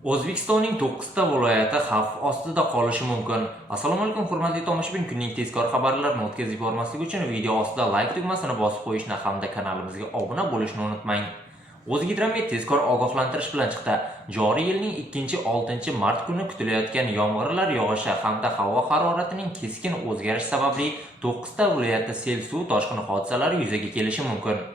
O'zbekistonning 9 ta viloyati xavf ostida qolishi mumkin. Assalomu alaykum hurmatli tomoshabin, kunning tezkor xabarlarini o'tkazib yubormaslik uchun video ostida like tugmasini bosib qo'yishni hamda kanalimizga obuna bo'lishni unutmang. O'zgidromet tezkor ogohlantirish bilan chiqdi. Joriy yilning 2-6 mart kuni kutilayotgan yomg'irlar yog'ishi hamda havo haroratining keskin o'zgarishi sababli 9 ta viloyatda sel, suv toshqini hodisalari yuzaga kelishi mumkin.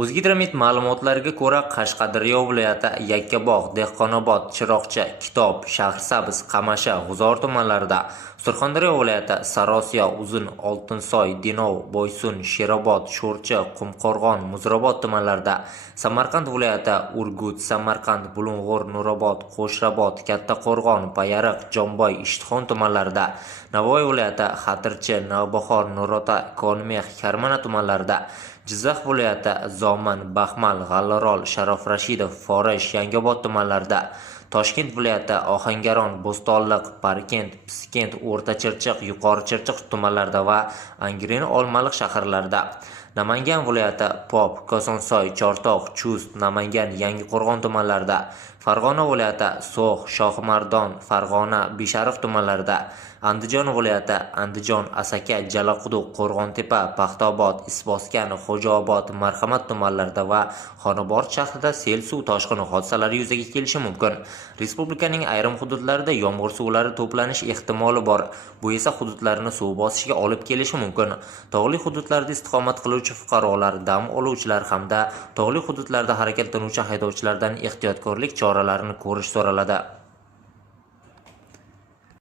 O'zgidromet ma'lumotlariga ko'ra, Qashqadaryo viloyati Yakkabog', Dehqonobod, Chiroqchi, Kitob, Shahrisabz, Qamashi, G'uzor tumanlarida, Surxondaryo viloyati Sarosiyo, Uzun, Oltinsoy, Denov, Boysun, Sherobod, Sho'rchi, Qumqo'rg'on, Muzrabot tumanlarida, Samarqand viloyati Urgut, Samarqand, Bulung'ur, Nurobod, Qo'shrabod, Kattaqo'rg'on, Payariq, Jomboy, Ishtixon tumanlarida, Navoiy viloyati Xatirchi, Navbahor, Nurota, Konmex, Karmana tumanlarida, Jizzax viloyati Zoman, Baxmal, G'allorol, Sharof Rashidov, Forish, Yangiobod tumanlarida, Toshkent viloyati Ohangaron, Bo'stonliq, Parkent, Piskent, O'rta Chirchiq, Yuqori Chirchiq tumanlarida va Angren, Olmaliq shaharlarida, Namangan viloyati Pop, Kosonsoy, Chortoq, Chust, Namangan, Yangiqo'rg'on tumanlarida, Farg'ona viloyati So'x, Shohimardon, Farg'ona, Beshariq tumanlarida, Andijon viloyati Andijon, Asaka, Jalaquduq, Qo'rg'ontepa, Paxtaobod, Isboskan, Xo'jaobod, Marhamat tumanlarida va Xonobod shahrida sel, suv toshqini hodisalari yuzaga kelishi mumkin. Respublikaning ayrim hududlarida yomg'ir suvlari to'planish ehtimoli bor. Bu esa hududlarni suv bosishiga olib kelishi mumkin. Tog'li hududlarda istiqomat qiluvchi fuqarolar, dam oluvchilar hamda tog'li hududlarda harakatlanuvchi haydovchilardan ehtiyotkorlik choralarini ko'rish so'raladi.